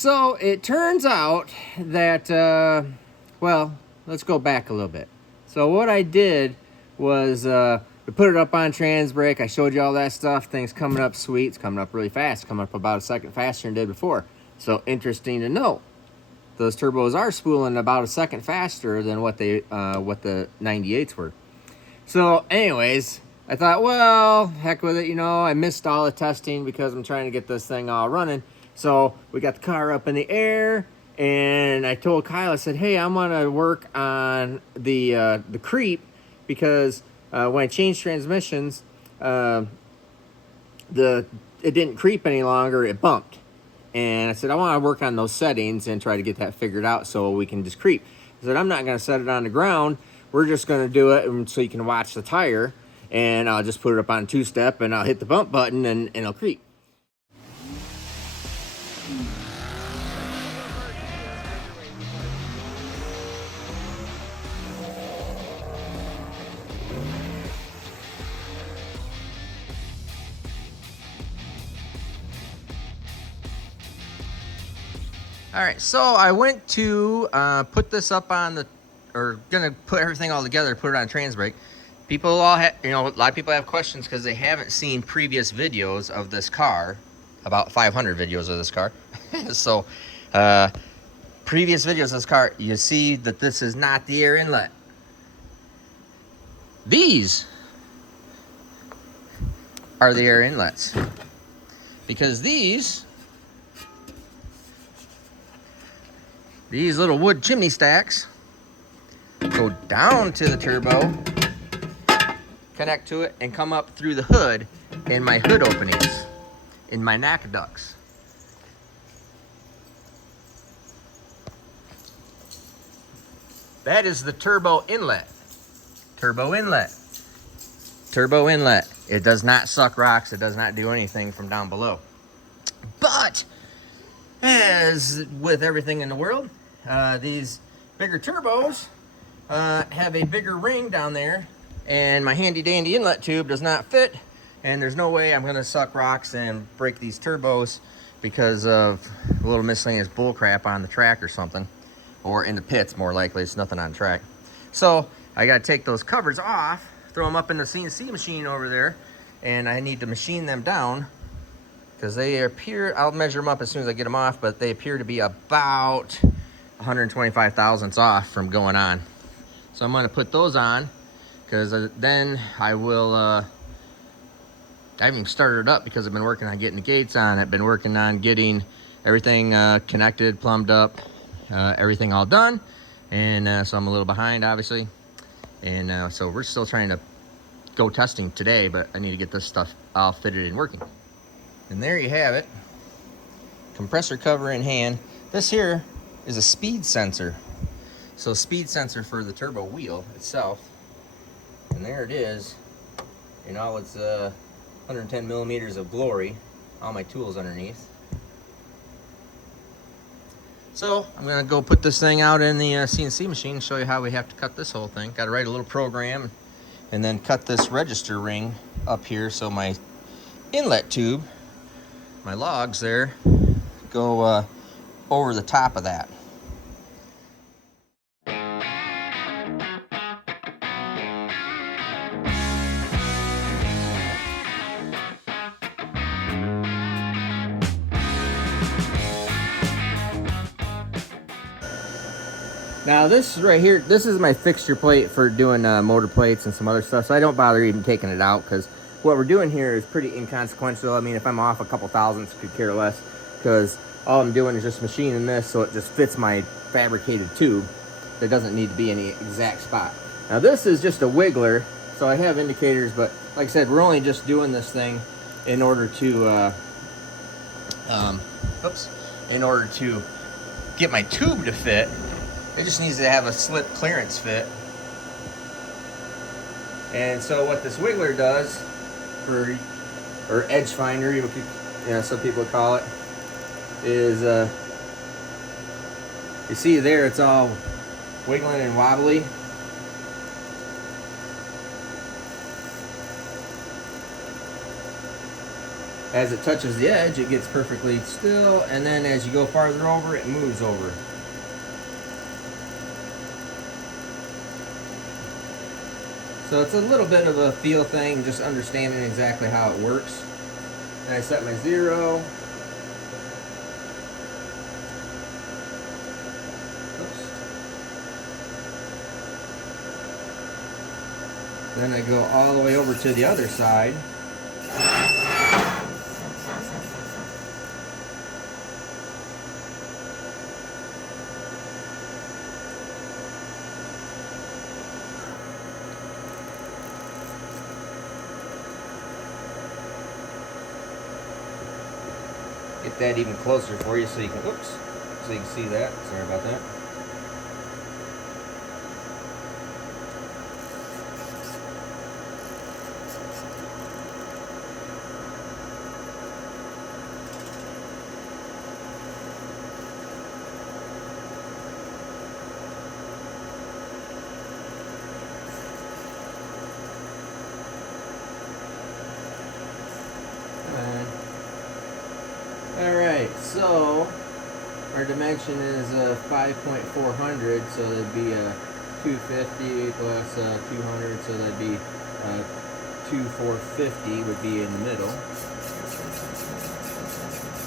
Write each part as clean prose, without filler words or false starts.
So it turns out that, well, let's go back a little bit. So what I did was we put it up on Transbrake. I showed you all that stuff. Things coming up sweet. It's coming up really fast. Coming up about a second faster than it did before. So interesting to note. Those turbos are spooling about a second faster than what the 98s were. So anyways, I thought, well, heck with it, you know. I missed all the testing because I'm trying to get this thing all running. So we got the car up in the air, and I told Kyle, I said, hey, I'm gonna work on the creep, because when I changed transmissions, it didn't creep any longer, it bumped. And I said, I want to work on those settings and try to get that figured out so we can just creep. I said, I'm not going to set it on the ground. We're just going to do it so you can watch the tire. And I'll just put it up on two-step, and I'll hit the bump button, and it'll creep. All right, so I went to put this up on the, or gonna put everything all together, put it on Transbrake. People all have, you know, a lot of people have questions because they haven't seen previous videos of this car, about 500 videos of this car. So, previous videos of this car, you see that this is not the air inlet. These are the air inlets, because these little wood chimney stacks go down to the turbo, connect to it, and come up through the hood in my hood openings, in my NAC ducts. That is the turbo inlet. Turbo inlet. Turbo inlet. It does not suck rocks. It does not do anything from down below. But, as with everything in the world, these bigger turbos have a bigger ring down there, and my handy dandy inlet tube does not fit, and there's no way I'm going to suck rocks and break these turbos because of a little miscellaneous bull crap on the track or something, or in the pits. More likely it's nothing on track. So I got to take those covers off, throw them up in the CNC machine over there, and I need to machine them down, because they appear, I'll measure them up as soon as I get them off, but they appear to be about 125 thousandths off from going on. So I'm going to put those on, because then I will, I haven't even started it up because I've been working on getting the gates on. I've been working on getting everything connected, plumbed up, everything all done. And so I'm a little behind, obviously. And so we're still trying to go testing today, but I need to get this stuff all fitted and working. And there you have it. Compressor cover in hand. This here is a speed sensor. So speed sensor for the turbo wheel itself. And there it is in all its 110 millimeters of glory. All my tools underneath. So I'm gonna go put this thing out in the CNC machine and show you how we have to cut this whole thing. Got to write a little program and then cut this register ring up here so my inlet tube, my logs there, go over the top of that. Now this right here, this is my fixture plate for doing motor plates and some other stuff, so I don't bother even taking it out, because what we're doing here is pretty inconsequential. I mean, if I'm off a couple thousandths, could care less, because all I'm doing is just machining this so it just fits my fabricated tube. There doesn't need to be any exact spot. Now this is just a wiggler, so I have indicators, but like I said, we're only just doing this thing in order to, in order to get my tube to fit. It just needs to have a slip clearance fit. And so what this wiggler does, or edge finder, you know, some people call it, is you see there, it's all wiggling and wobbly. As it touches the edge, it gets perfectly still, and then as you go farther over, it moves over. So it's a little bit of a feel thing, just understanding exactly how it works. And I set my 0. Oops. Then I go all the way over to the other side. Get that even closer for you so you can, oops, so you can see that. Sorry about that. Alright, so our dimension is 5.400, so that'd be 250 plus 200, so that'd be 2450 would be in the middle.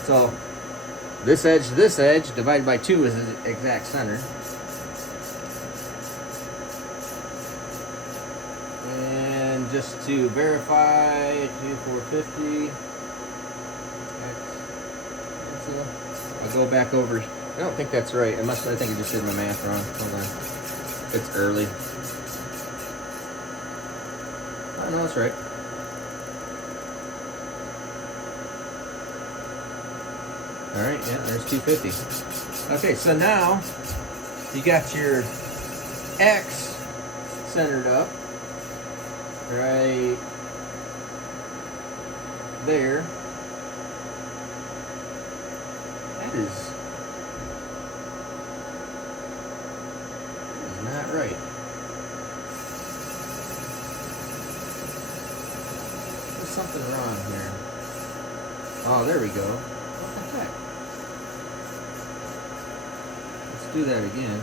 So this edge to this edge divided by 2 is the exact center. And just to verify, 2450. I'll go back over. I don't think that's right. I think I just did my math wrong. Hold on. It's early. Oh, no, that's right. All right, yeah, there's 250. Okay, so now you got your X centered up right there. That is not right. There's something wrong here. Oh, there we go. What the heck? Let's do that again.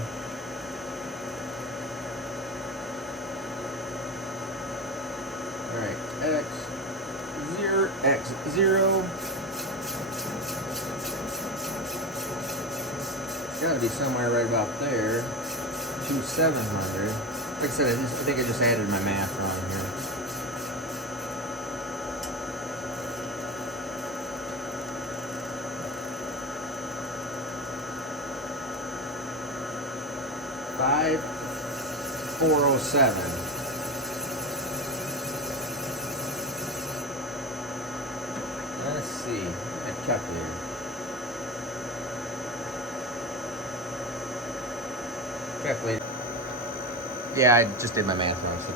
Alright, X0. It's got to be somewhere right about there. 2700. Like I said, I think I just added my math wrong here. $5,407. Let's see. That calculator. Calculator. Yeah, I just did my math wrong. So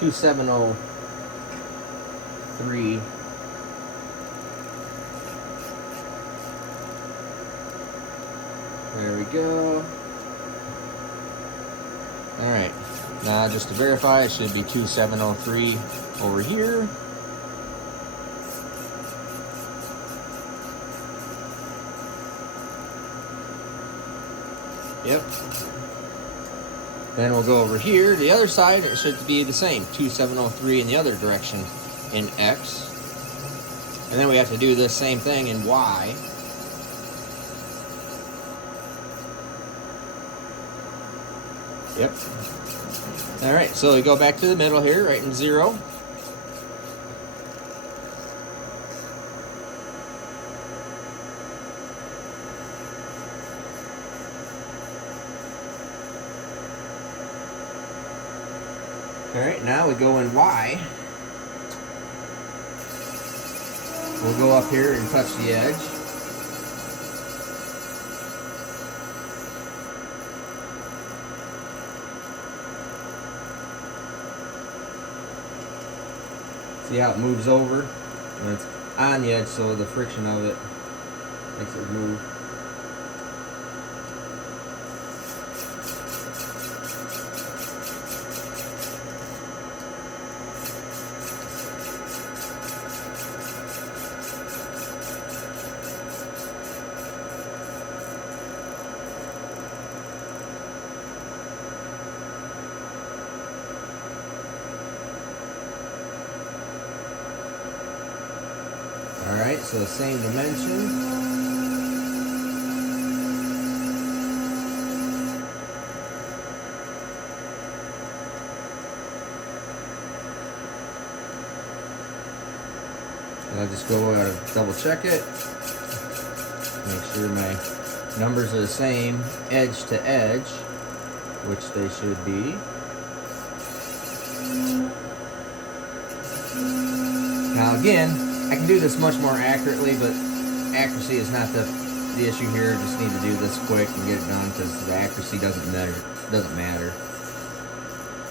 2703. There we go. All right. Now just to verify, it should be 2703 over here. Yep. Then we'll go over here. The other side, it should be the same. 2703 in the other direction in X. And then we have to do this same thing in Y. Yep. All right, so we go back to the middle here, right in 0. All right, now we go in Y. We'll go up here and touch the edge. See how it moves over? And it's on the edge, so the friction of it makes it move. So same dimension. I'll just go double check it. Make sure my numbers are the same edge to edge, which they should be. Now again, I can do this much more accurately, but accuracy is not the issue here. Just need to do this quick and get it done because the accuracy doesn't matter.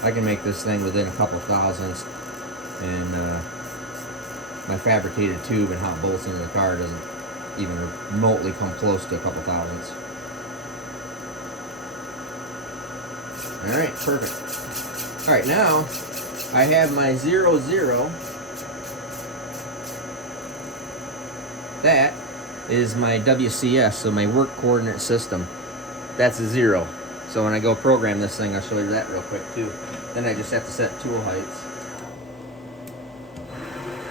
I can make this thing within a couple thousandths, and my fabricated tube and how it bolts into the car doesn't even remotely come close to a couple thousandths. Alright, perfect. Alright, now I have my 0, 0. That is my WCS, so my work coordinate system. That's a 0. So when I go program this thing, I'll show you that real quick too. Then I just have to set tool heights.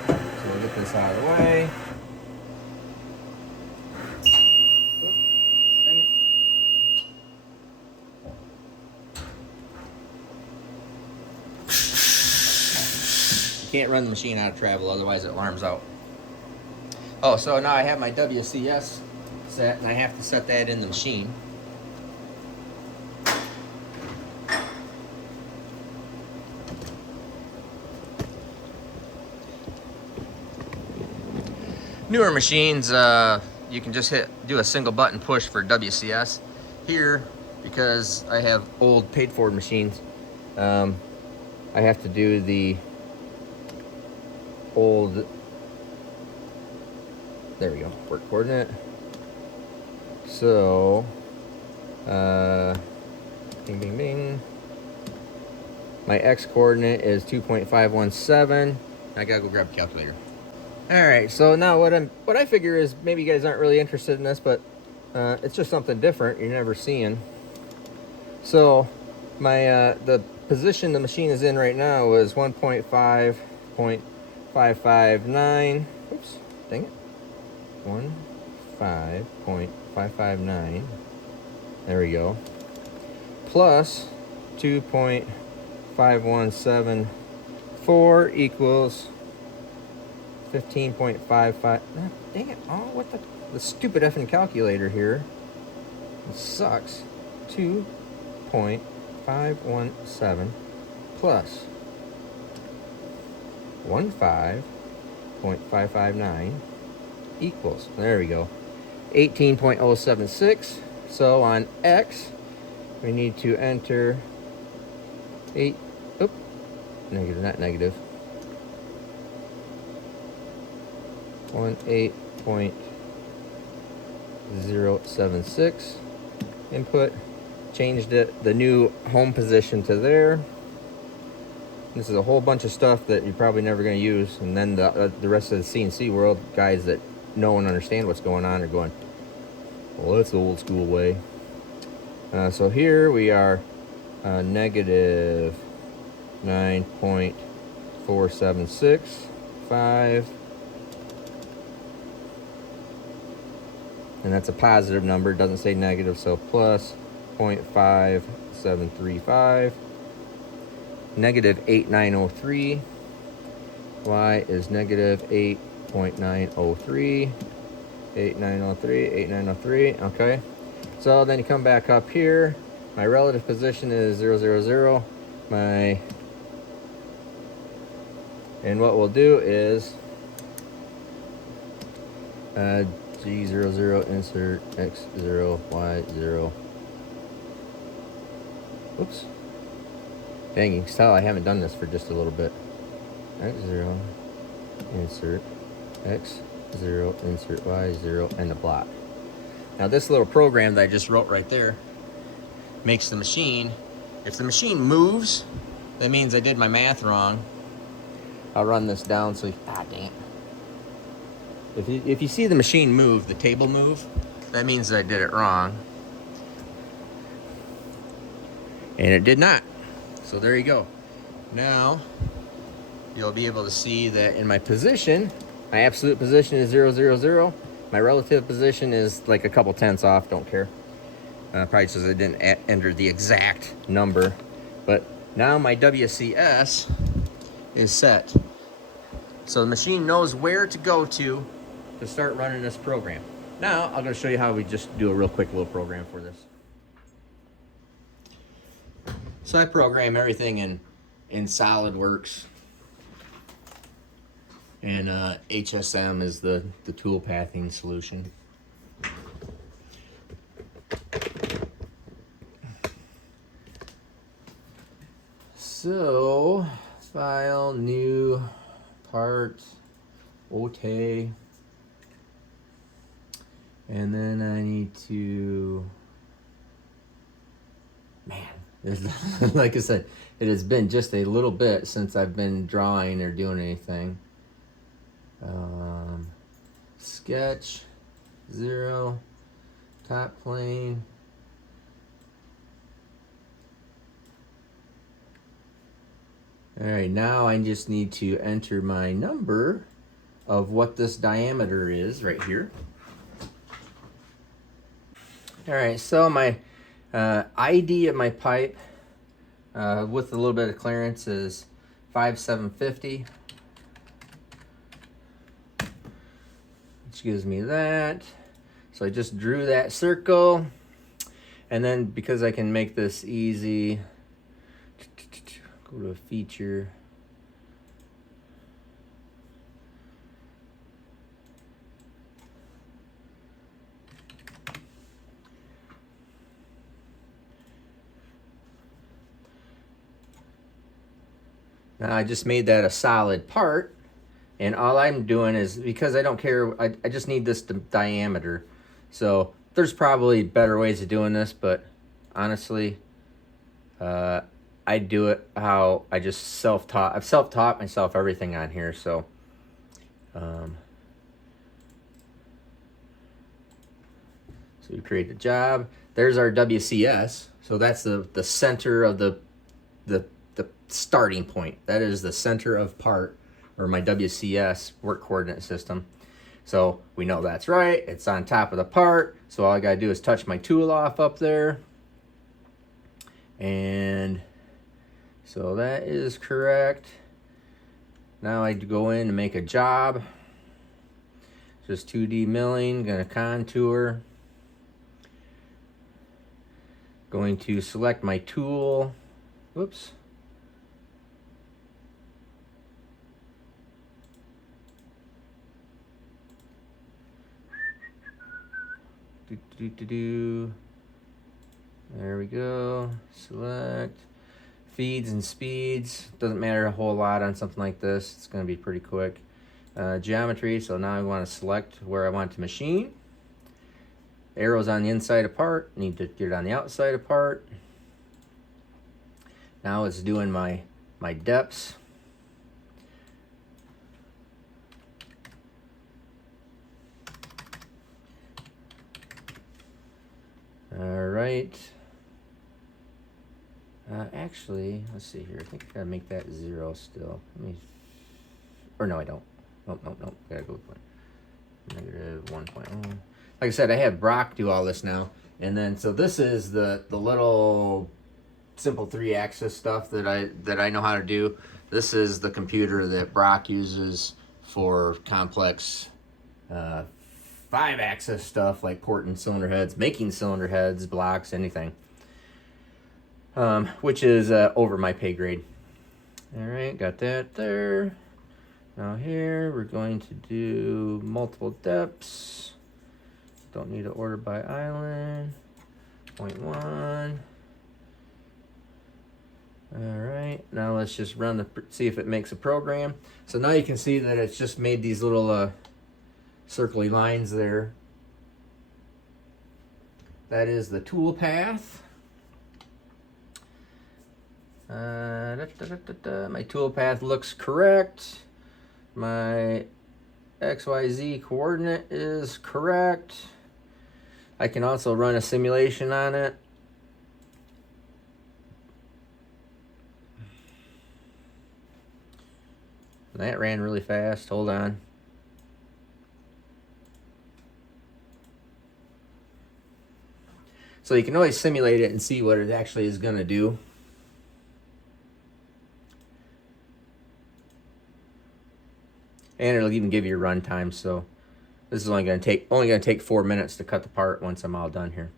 So we'll get this out of the way. You can't run the machine out of travel, otherwise it alarms out. Oh, so now I have my WCS set, and I have to set that in the machine. Newer machines, you can just do a single button push for WCS. Here, because I have old paid-for machines, I have to do the old, there we go, work coordinate. So, bing, bing, bing. My X coordinate is 2.517. I gotta go grab a calculator. All right, so now what I figure is maybe you guys aren't really interested in this, but it's just something different you're never seeing. So my the position the machine is in right now is 1.5.559. Oops, dang it. 1.5.559. There we go. Plus 2.5174 equals 15.55. Dang it! Oh, what the stupid effing calculator here. It sucks. 2.517 plus 15.559 equals, there we go, 18.076. So on X, we need to enter 8. Oop, negative, not negative. 18.076 input. Changed it, the new home position to there. This is a whole bunch of stuff that you're probably never going to use, and then the rest of the CNC world guys that know and understand what's going on are going, well, that's the old school way. So here we are, negative 9.4765. And that's a positive number, it doesn't say negative, so plus 0.5735. Negative 8903. Y is negative 8.903. 8903. Okay. So then you come back up here. My relative position is 000. And what we'll do is G00 insert X0 Y0. Oops. Dang, you can tell I haven't done this for just a little bit. X0 insert X0 insert Y0 and the block. Now this little program that I just wrote right there makes the machine, if the machine moves, that means I did my math wrong. I'll run this down so dang it. If you see the machine move, the table move, that means that I did it wrong. And it did not. So there you go. Now, you'll be able to see that in my position, My absolute position is 0, 0, 0. My relative position is like a couple tenths off, don't care. Probably because I didn't enter the exact number. But now my WCS is set. So the machine knows where to go to start running this program. Now I'm going to show you how we just do a real quick little program for this. So I program everything in SolidWorks, and HSM is the tool pathing solution. So file, new, part, OT, and then I need to, man, like I said, it has been just a little bit since I've been drawing or doing anything. Sketch, 0, top plane. All right, now I just need to enter my number of what this diameter is right here. All right, so my ID of my pipe with a little bit of clearance is 5750, which gives me that. So I just drew that circle, and then because I can make this easy, go to a feature. Now I just made that a solid part, and all I'm doing is, because I don't care, I just need this diameter. So there's probably better ways of doing this, but honestly, I do it how I just self-taught. I've self-taught myself everything on here, so so we create the job. There's our WCS. So that's the center of the starting point. That is the center of part, or my WCS, work coordinate system. So we know that's right. It's on top of the part. So all I gotta do is touch my tool off up there. And so that is correct. Now I go in and make a job. Just 2D milling, gonna contour. Going to select my tool. Whoops. There we go. Select. Feeds and speeds. Doesn't matter a whole lot on something like this. It's going to be pretty quick. Geometry. So now I want to select where I want to machine. Arrows on the inside of part. Need to get it on the outside of part. Now it's doing my depths. All right. Actually, let's see here. I think I gotta make that 0 still. Or no, I don't. Nope. Gotta go with negative 1.0. Like I said, I have Brock do all this now, and then so this is the little simple 3-axis stuff that I know how to do. This is the computer that Brock uses for complex 5-axis stuff like porting cylinder heads, making cylinder heads, blocks, anything. Which is over my pay grade. All right, got that there. Now here we're going to do multiple depths. Don't need to order by island. 0.1. All right, now let's just run see if it makes a program. So now you can see that it's just made these little circly lines there. That is the tool path. My tool path looks correct. My XYZ coordinate is correct. I can also run a simulation on it. That ran really fast. Hold on. So you can always simulate it and see what it actually is going to do. And it'll even give you a run time. So this is only going to take 4 minutes to cut the part once I'm all done here.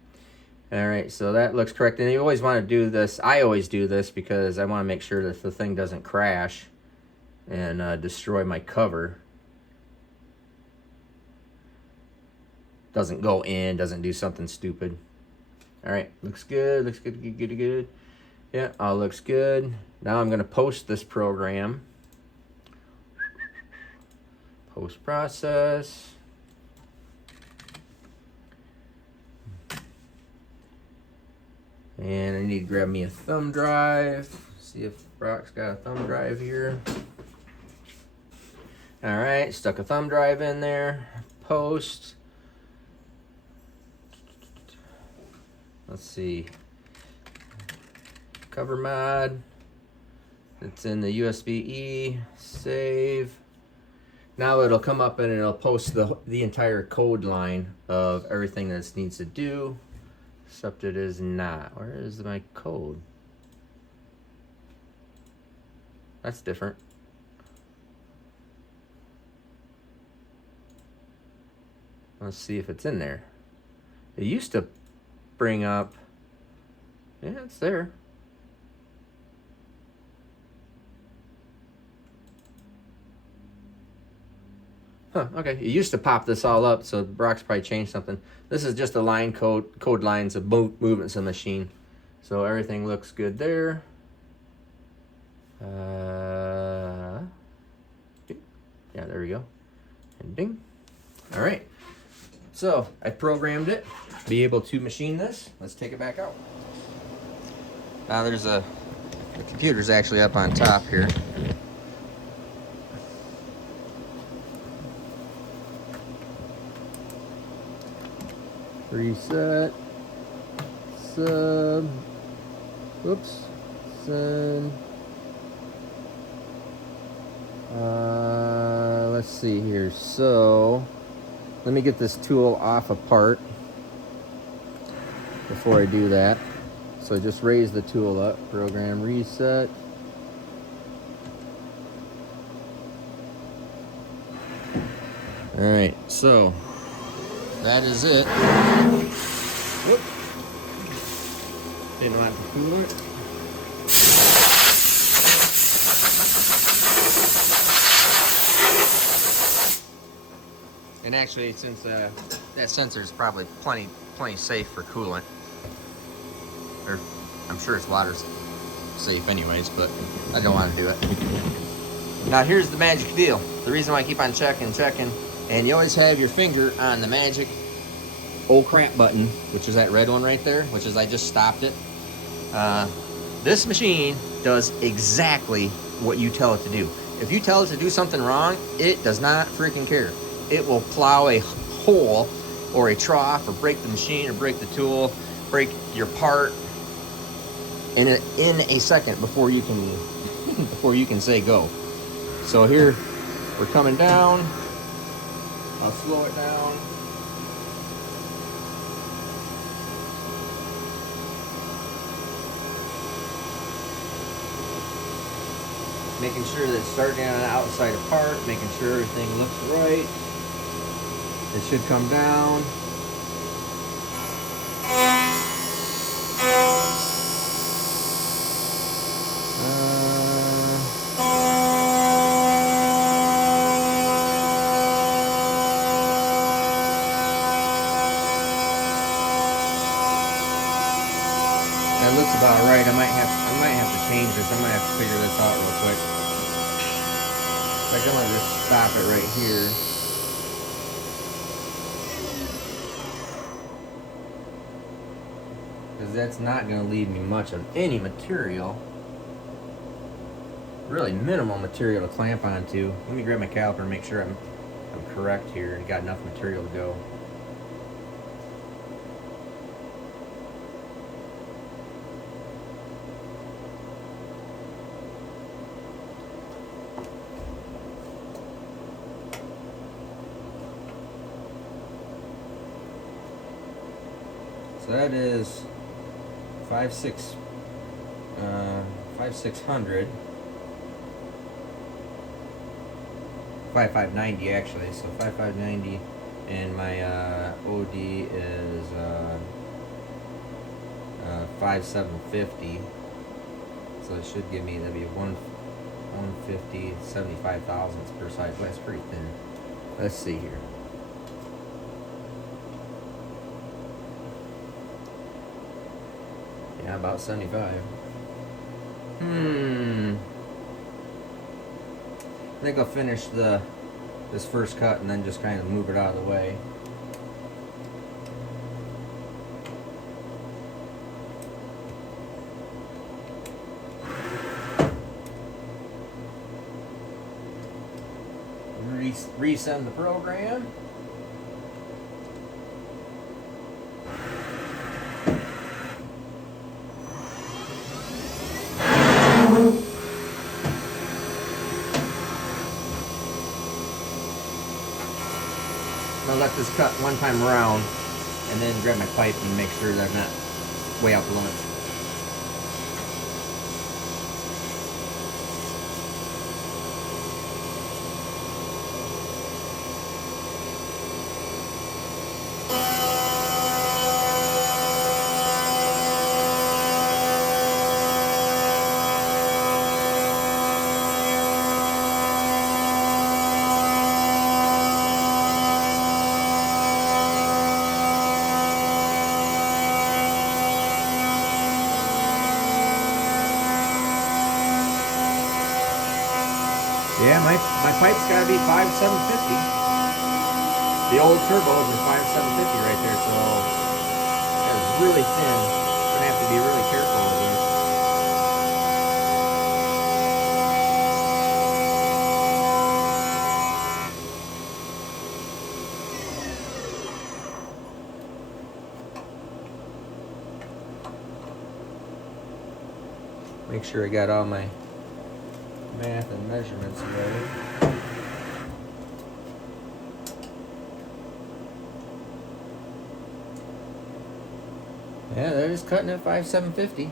All right, so that looks correct. And you always want to do this. I always do this because I want to make sure that the thing doesn't crash and destroy my cover. Doesn't go in, doesn't do something stupid. All right, looks good, looks good, good, good. Yeah, all looks good. Now I'm going to post this program. Post process. And I need to grab me a thumb drive. See if Brock's got a thumb drive here. All right, stuck a thumb drive in there. Post. Let's see. Cover mod. It's in the USB-E. Save. Now it'll come up and it'll post the entire code line of everything that it needs to do. Except it is not. Where is my code? That's different. Let's see if it's in there. It used to bring up, yeah, it's there. Huh, okay. It used to pop this all up, so Brock's probably changed something. This is just a line code lines of movements of the machine. So everything looks good there. Yeah, there we go. And ding. All right. So I programmed it to be able to machine this. Let's take it back out. Now the computer's actually up on top here. Reset, sub, whoops, send. Let's see here. So let me get this tool off apart before I do that. So just raise the tool up, program reset. All right, so that is it. Whoop. Didn't want to cool it. And actually, since that sensor is probably plenty safe for coolant, or I'm sure it's water safe anyways, but I don't want to do it. Now here's the magic deal. The reason why I keep on checking, and you always have your finger on the magic oh crap button, which is that red one right there, which is I just stopped it. This machine does exactly what you tell it to do. If you tell it to do something wrong, it does not freaking care. It will plow a hole or a trough or break the machine or break the tool, break your part in a second before you can say go. So here we're coming down. I'll slow it down. Making sure that it's starting on the outside apart, making sure everything looks right. It should come down. That looks about right. I might have to change this. I might have to figure this out real quick. I'm gonna just stop it right here. Because that's not gonna leave me much of any material. Really minimal material to clamp onto. Let me grab my caliper and make sure I'm correct here and got enough material to go. So that is 5600. 5590 actually. So 5590, and my OD is 5750. So it should give me, that'd be 150 75 thousandths per side. That's pretty thin. Let's see here. Yeah, about 75. I think I'll finish this first cut and then just kind of move it out of the way. Resend the program. I'll let this cut one time around and then grab my pipe and make sure that I'm not way out the limits. Yeah, my pipe's gotta be 5750. The old turbos are 5750 right there, so it's really thin. I'm gonna have to be really careful with this. Make sure I got all my math and measurements ready. Yeah, they're just cutting at 5750.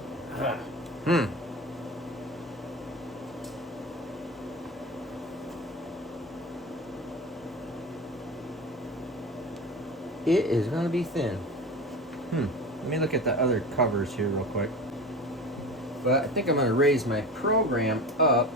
It is gonna be thin. Let me look at the other covers here real quick. But I think I'm gonna raise my program up.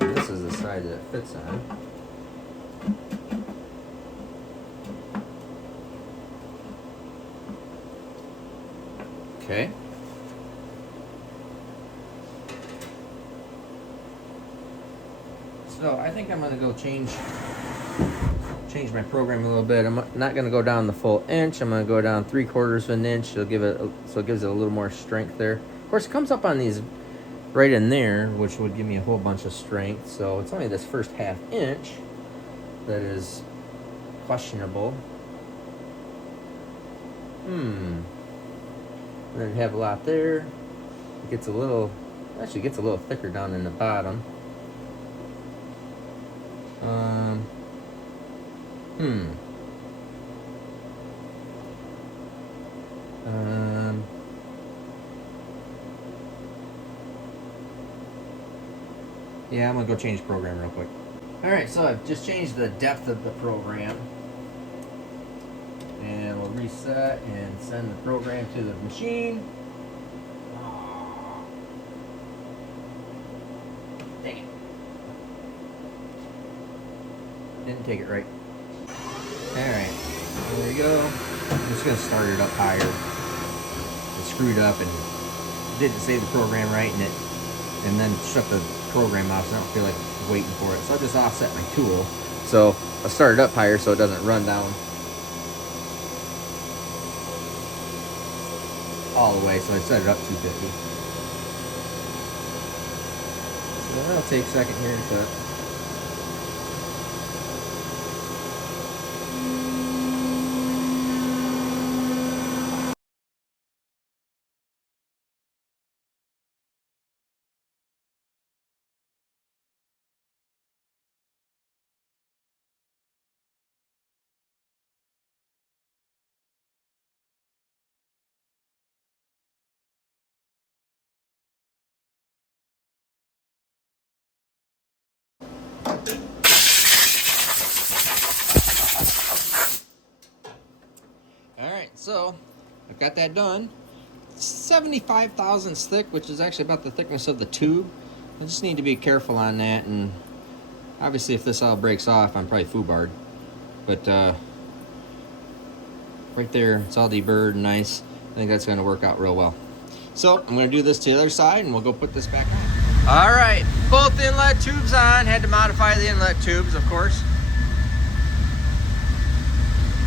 This is the side that it fits on. Okay. So I think I'm gonna go change my program a little bit. I'm not gonna go down the full inch. I'm gonna go down 3/4 of an inch. It'll give it so it gives it a little more strength there. Of course, it comes up on these right in there, which would give me a whole bunch of strength. So it's only this first 1/2 inch that is questionable. And then you have a lot there. It gets a little, actually gets a little thicker down in the bottom. Yeah, I'm gonna go change program real quick. Alright, so I've just changed the depth of the program. And we'll reset and send the program to the machine. Dang it. Didn't take it right. Alright, there we go. I'm just gonna start it up higher. It screwed up and didn't save the program right, and then shut the program off, so I don't feel like waiting for it. So I'll just offset my tool. So I'll start it up higher so it doesn't run down all the way. So I set it up 250. So that'll take a second here to cut. Alright, so I've got that done. 75 thousandths thick, which is actually about the thickness of the tube. I just need to be careful on that, and obviously if this all breaks off, I'm probably foobarred. But right there, it's all deburred, nice. I think that's going to work out real well. So I'm going to do this to the other side, and we'll go put this back on. All right, both inlet tubes on. Had to modify the inlet tubes, of course.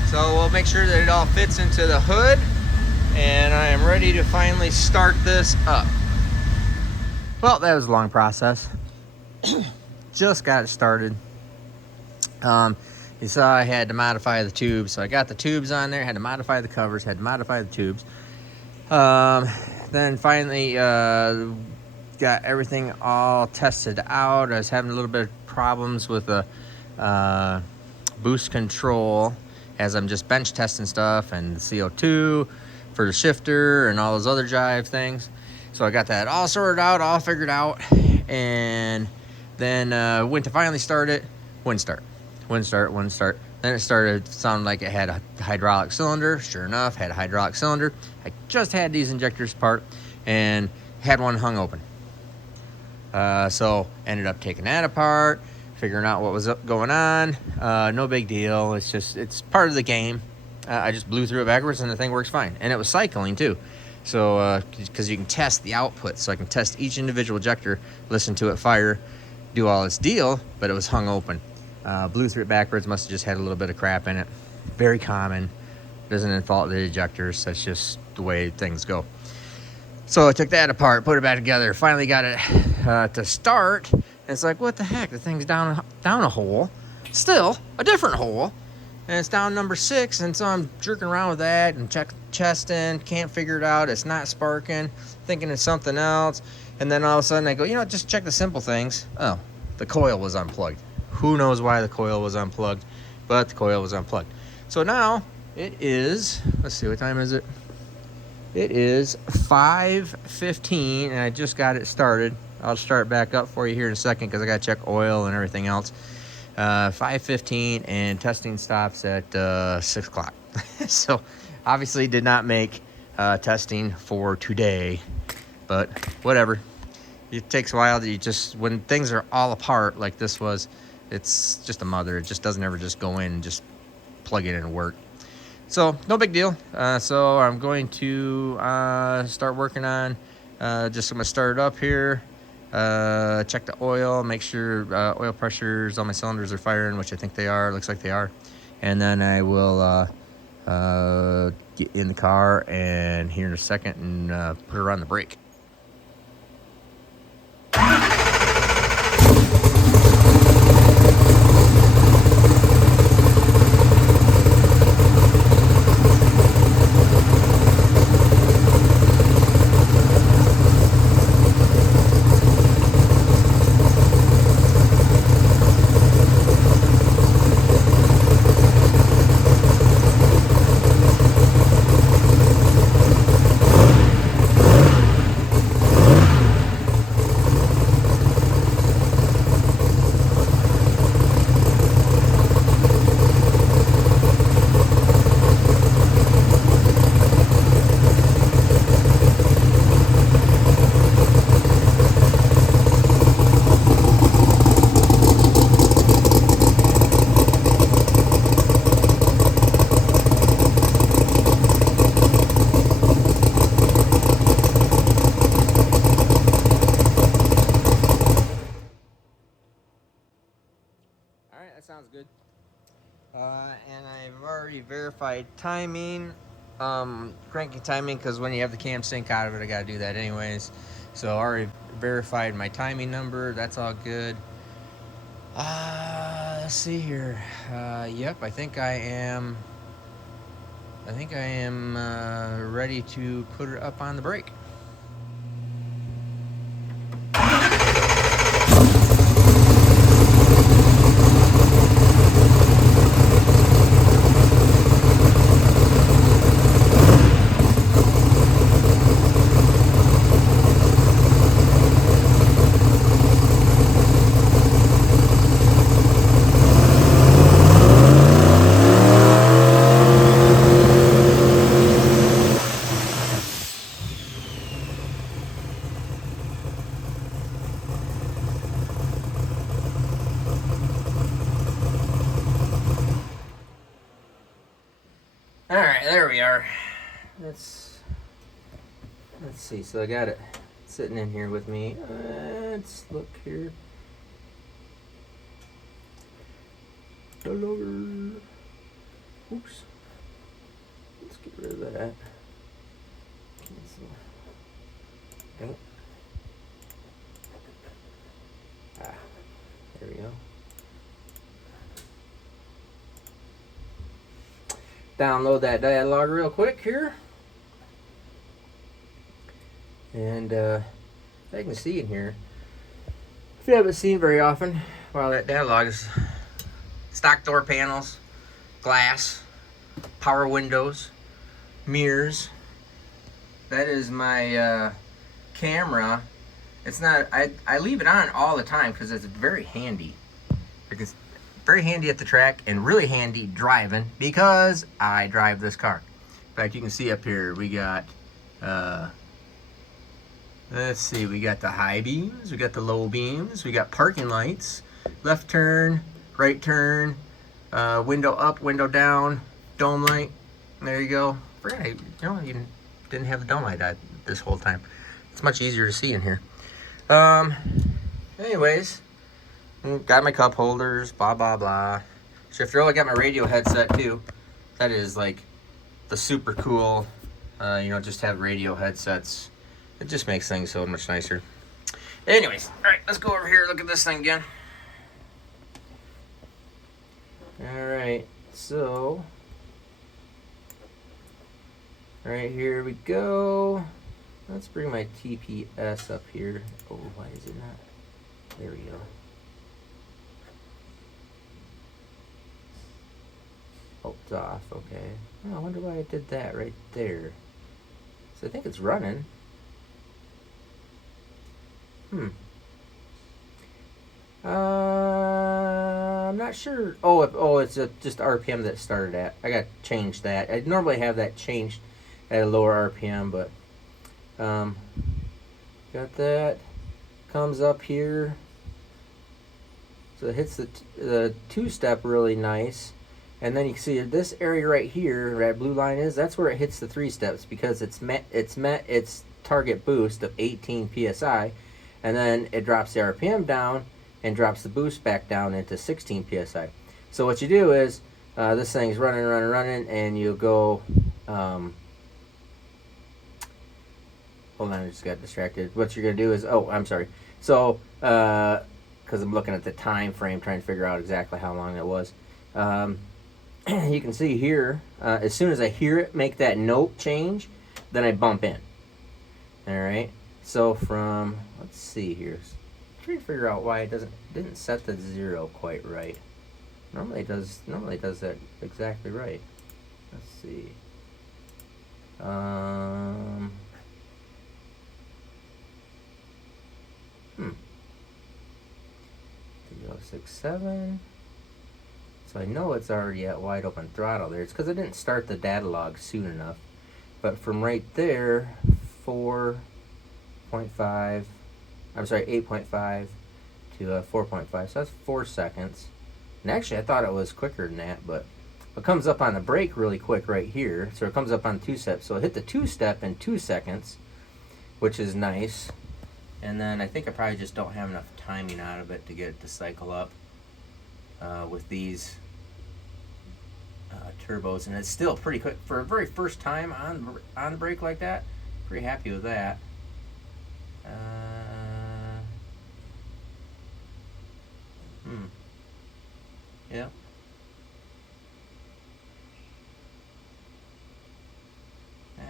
So we'll make sure that it all fits into the hood, and I am ready to finally start this up. Well, that was a long process. Just got it started. You saw I had to modify the tubes, so I got the tubes on there, had to modify the covers, had to modify the tubes. Then finally got everything all tested out. I was having a little bit of problems with the boost control as I'm just bench testing stuff, and the CO2 for the shifter and all those other jive things. So I got that all sorted out, all figured out, and then went to finally start it. Wouldn't start. Then it started sounding like it had a hydraulic cylinder. Sure enough, had a hydraulic cylinder. I just had these injectors apart and had one hung open. So ended up taking that apart, figuring out what was going on. No big deal. It's part of the game. I just blew through it backwards and the thing works fine. And it was cycling too. So, because you can test the output. So I can test each individual ejector, listen to it fire, do all its deal, but it was hung open. Blew through it backwards, must have just had a little bit of crap in it. Very common. Doesn't fault the ejectors. That's just the way things go. So I took that apart, put it back together, finally got it to start. And it's like, what the heck? The thing's down a hole. Still, a different hole. And it's down number 6, and so I'm jerking around with that and chesting, can't figure it out. It's not sparking, thinking it's something else. And then all of a sudden I go, just check the simple things. Oh, the coil was unplugged. Who knows why the coil was unplugged, but the coil was unplugged. So now it is, let's see, what time is it? It is 5:15, and I just got it started. I'll start back up for you here in a second because I got to check oil and everything else. 5:15, and testing stops at 6 o'clock. So obviously did not make testing for today, but whatever. It takes a while when things are all apart like this was, it's just a mother. It just doesn't ever just go in and just plug it in and work. So no big deal. So I'm going to start working on, I'm going to start it up here. Check the oil, make sure oil pressures on my cylinders are firing, which I think they are. Looks like they are. And then I will get in the car and here in a second and put her on the brake. Sounds good. And I've already verified timing, cranking timing, because when you have the cam sync out of it, I got to do that anyways. So I already verified my timing number. That's all good. Let's see here. Yep, I think I am ready to put it up on the brake. are. Let's see. So I got it sitting in here with me. Let's look here. Hello. Oops. Let's get rid of that. Cancel. Nope. There we go. Download that dialogue real quick here. And I can see in here, if you haven't seen very often, while that dialogue is stock door panels, glass, power windows, mirrors. That is my camera. It's not, I leave it on all the time because it's very handy. It's very handy at the track and really handy driving because I drive this car. In fact, you can see up here we got, let's see, we got the high beams, we got the low beams, we got parking lights, left turn, right turn, window up, window down, dome light. There you go. Forgot, you didn't have the dome light this whole time. It's much easier to see in here. Anyways, got my cup holders, blah, blah, blah. Shifter. Oh, I got my radio headset too. That is like the super cool, just have radio headsets. It just makes things so much nicer. Anyways, all right, let's go over here, look at this thing again. All right, so right here we go. Let's bring my TPS up here. Oh, why is it not? There we go. Oh, it's off, okay. Oh, I wonder why I did that right there. So I think it's running. I'm not sure. Oh, it's just RPM that it started at. I got to change that. I normally have that changed at a lower RPM, but got that. Comes up here. So it hits the two-step really nice. And then you can see this area right here, where that blue line is, that's where it hits the three steps because it's met its target boost of 18 PSI. And then it drops the RPM down and drops the boost back down into 16 PSI. So what you do is, this thing's running, and you go, hold on, I just got distracted. What you're going to do is, oh, I'm sorry. So, because I'm looking at the time frame, trying to figure out exactly how long it was. You can see here, as soon as I hear it make that note change, then I bump in. All right. So from, let's see here. I'm trying to figure out why it didn't set the 0 quite right. Normally it does that exactly right. Let's see. 3067. So I know it's already at wide open throttle there. It's because I didn't start the data log soon enough. But from right there, 8.5 to 4.5. So that's 4 seconds. And actually, I thought it was quicker than that, but it comes up on the brake really quick right here. So it comes up on two-step. So it hit the two-step in 2 seconds, which is nice. And then I think I probably just don't have enough timing out of it to get it to cycle up with these turbos. And it's still pretty quick for a very first time on the brake like that. Pretty happy with that. Yeah.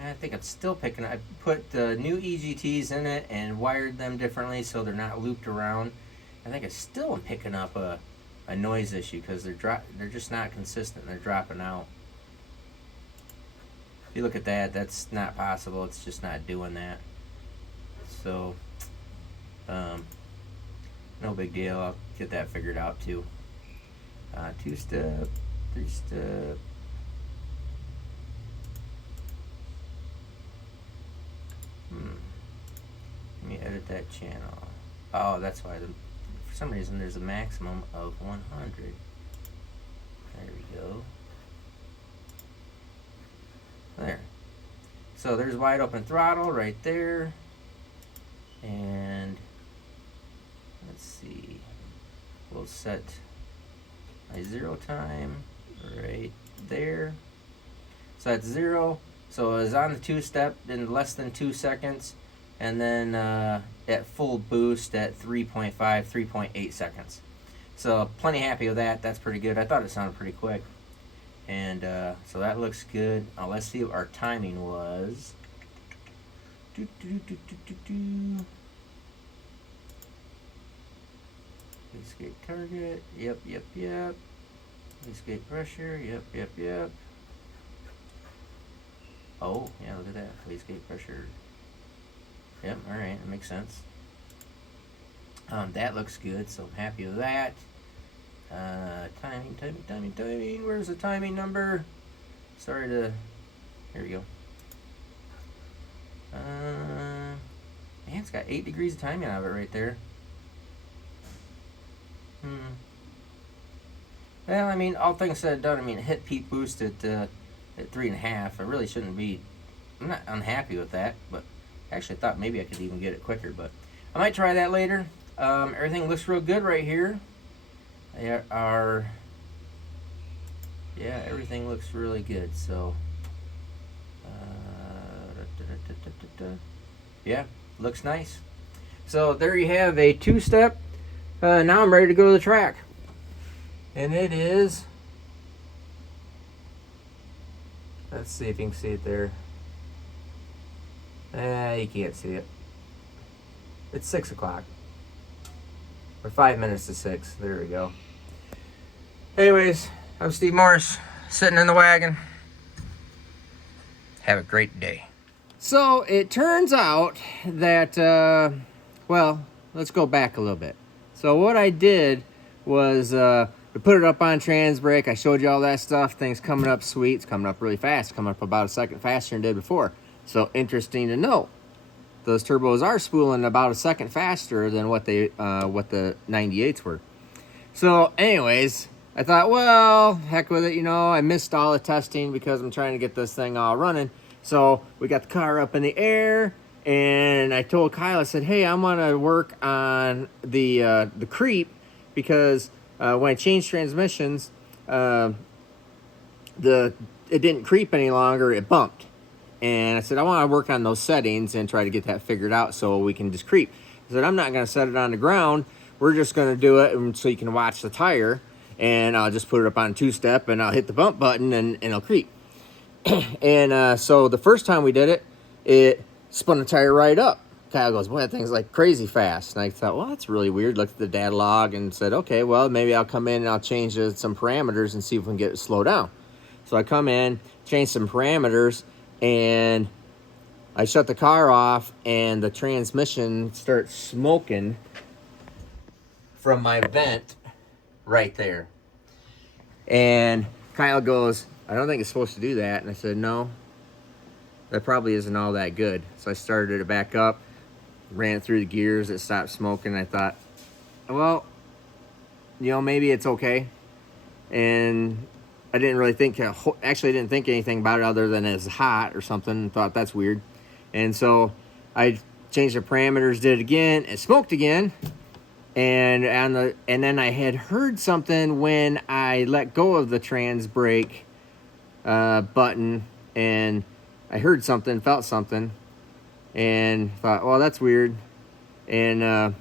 I think it's still picking up. I put the new EGTs in it and wired them differently so they're not looped around. I think it's still picking up a noise issue because they're just not consistent. They're dropping out. If you look at that, that's not possible. It's just not doing that. So, no big deal. I'll get that figured out too. 2-step, 3-step. Let me edit that channel. Oh, that's why. For some reason, there's a maximum of 100. There we go. There. So there's wide open throttle right there. And let's see, we'll set my 0 time right there. So that's 0. So it was on the 2-step in less than 2 seconds. And then at full boost at 3.5, 3.8 seconds. So plenty happy with that. That's pretty good. I thought it sounded pretty quick. And so that looks good. Now let's see what our timing was. Escape target. Yep. Escape pressure. Yep. Oh, yeah, look at that. Escape pressure. Yep, alright, that makes sense. That looks good, so I'm happy with that. Timing. Where's the timing number? Sorry to... Here we go. Man, it's got 8 degrees of timing out of it right there. Well, I mean, all things said and done, I mean, it hit peak boost at 3.5. I really shouldn't be... I'm not unhappy with that, but I actually thought maybe I could even get it quicker, but I might try that later. Everything looks real good right here. Everything looks really good, so yeah, looks nice. So there you have a 2-step. Now I'm ready to go to the track, and it is, let's see if you can see it there. You can't see it. It's 6 o'clock. Or 5 minutes to 6. There we go. Anyways, I'm Steve Morris, sitting in the wagon. Have a great day. So it turns out that, well, let's go back a little bit. So what I did was we put it up on TransBrake. I showed you all that stuff. Things coming up sweet. It's coming up really fast. Coming up about a second faster than it did before. So interesting to note, those turbos are spooling about a second faster than what the 98s were. So anyways, I thought, well, heck with it, you know. I missed all the testing because I'm trying to get this thing all running. So we got the car up in the air, and I told Kyle, I said, hey, I'm gonna work on the creep, because when I changed transmissions, it didn't creep any longer, it bumped. And I said, I want to work on those settings and try to get that figured out so we can just creep. I said, I'm not going to set it on the ground. We're just going to do it so you can watch the tire. And I'll just put it up on 2-step, and I'll hit the bump button, and it'll creep. And so the first time we did it, it spun the tire right up. Kyle goes, boy, that thing's like crazy fast. And I thought, well, that's really weird. Looked at the data log and said, okay, well, maybe I'll come in and I'll change some parameters and see if we can get it to slow down. So I come in, change some parameters, and I shut the car off, and the transmission starts smoking from my vent right there. And Kyle goes, I don't think it's supposed to do that. And I said, no, that probably isn't all that good. So I started it back up, ran it through the gears, it stopped smoking. I thought, well, you know, maybe it's okay. And I didn't really think, actually I didn't think anything about it other than it's hot or something, and thought that's weird. And so I changed the parameters, did it again, it smoked again. And then I had heard something when I let go of the TransBrake button, and I heard something, felt something, and thought, well, that's weird. And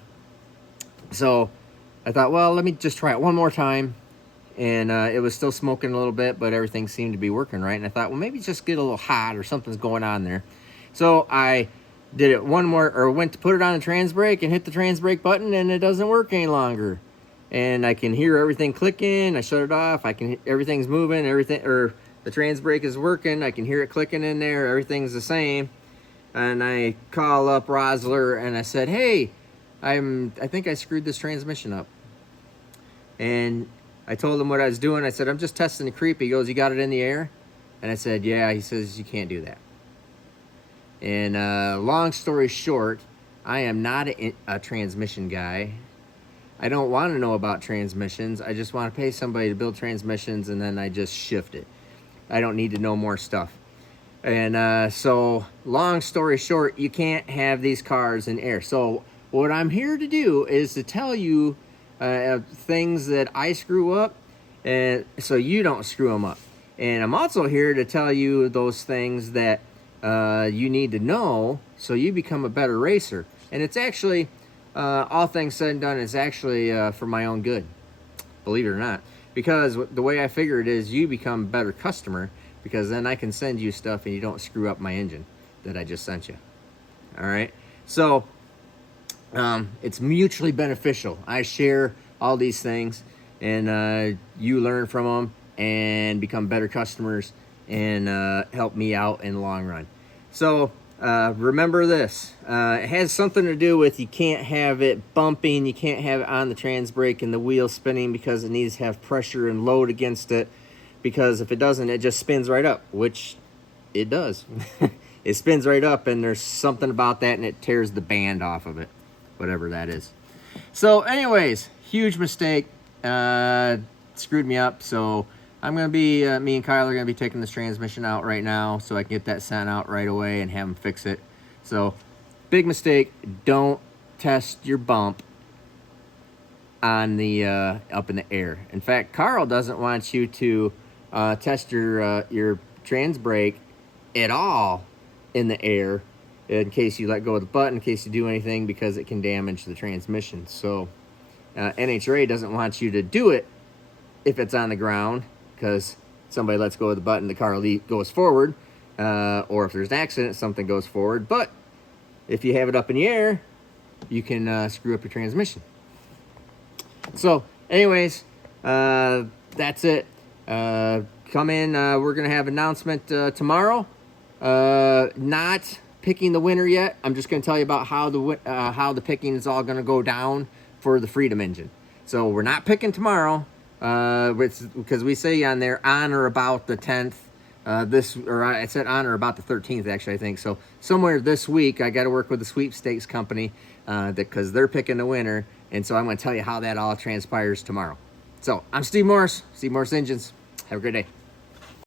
so I thought, well, let me just try it one more time. And it was still smoking a little bit, but everything seemed to be working right. And I thought, well, maybe just get a little hot or something's going on there. So I did it one more, or went to put it on the TransBrake and hit the TransBrake button, and it doesn't work any longer. And I can hear everything clicking. I shut it off. Everything's moving. Or the TransBrake is working. I can hear it clicking in there. Everything's the same. And I call up Rosler and I said, hey, I think I screwed this transmission up. And I told him what I was doing. I said, I'm just testing the creep. He goes, you got it in the air? And I said, yeah. He says, you can't do that. And long story short, I am not a transmission guy. I don't want to know about transmissions. I just want to pay somebody to build transmissions, and then I just shift it. I don't need to know more stuff. And so long story short, you can't have these cars in air. So what I'm here to do is to tell you things that I screw up, and so you don't screw them up. And I'm also here to tell you those things that you need to know so you become a better racer. And it's actually, all things said and done, it's actually for my own good, believe it or not. Because the way I figure it is, you become a better customer, because then I can send you stuff and you don't screw up my engine that I just sent you. All right? So it's mutually beneficial. I share all these things, and you learn from them and become better customers and help me out in the long run. So remember this. It has something to do with you can't have it bumping, you can't have it on the trans brake and the wheel spinning, because it needs to have pressure and load against it, because if it doesn't, it just spins right up, which it does. It spins right up, and there's something about that, and it tears the band off of it, whatever that is. So anyways, huge mistake, screwed me up. So I'm gonna be me and Kyle are gonna be taking this transmission out right now so I can get that sent out right away and have them fix it. So big mistake, don't test your bump on the up in the air. In fact, Carl doesn't want you to test your trans brake at all in the air, in case you let go of the button, in case you do anything, because it can damage the transmission. So NHRA doesn't want you to do it if it's on the ground, because somebody lets go of the button, the car goes forward, or if there's an accident, something goes forward. But if you have it up in the air, you can screw up your transmission. So anyways, that's it. Come in, we're gonna have an announcement tomorrow. Not picking the winner yet. I'm just gonna tell you about how the picking is all gonna go down for the Freedom engine. So we're not picking tomorrow, because we say on there on or about the 10th. I said on or about the 13th, actually, I think. So somewhere this week, I got to work with the sweepstakes company, because they're picking the winner. And so I'm going to tell you how that all transpires tomorrow. So I'm Steve Morris, Steve Morris Engines. Have a great day.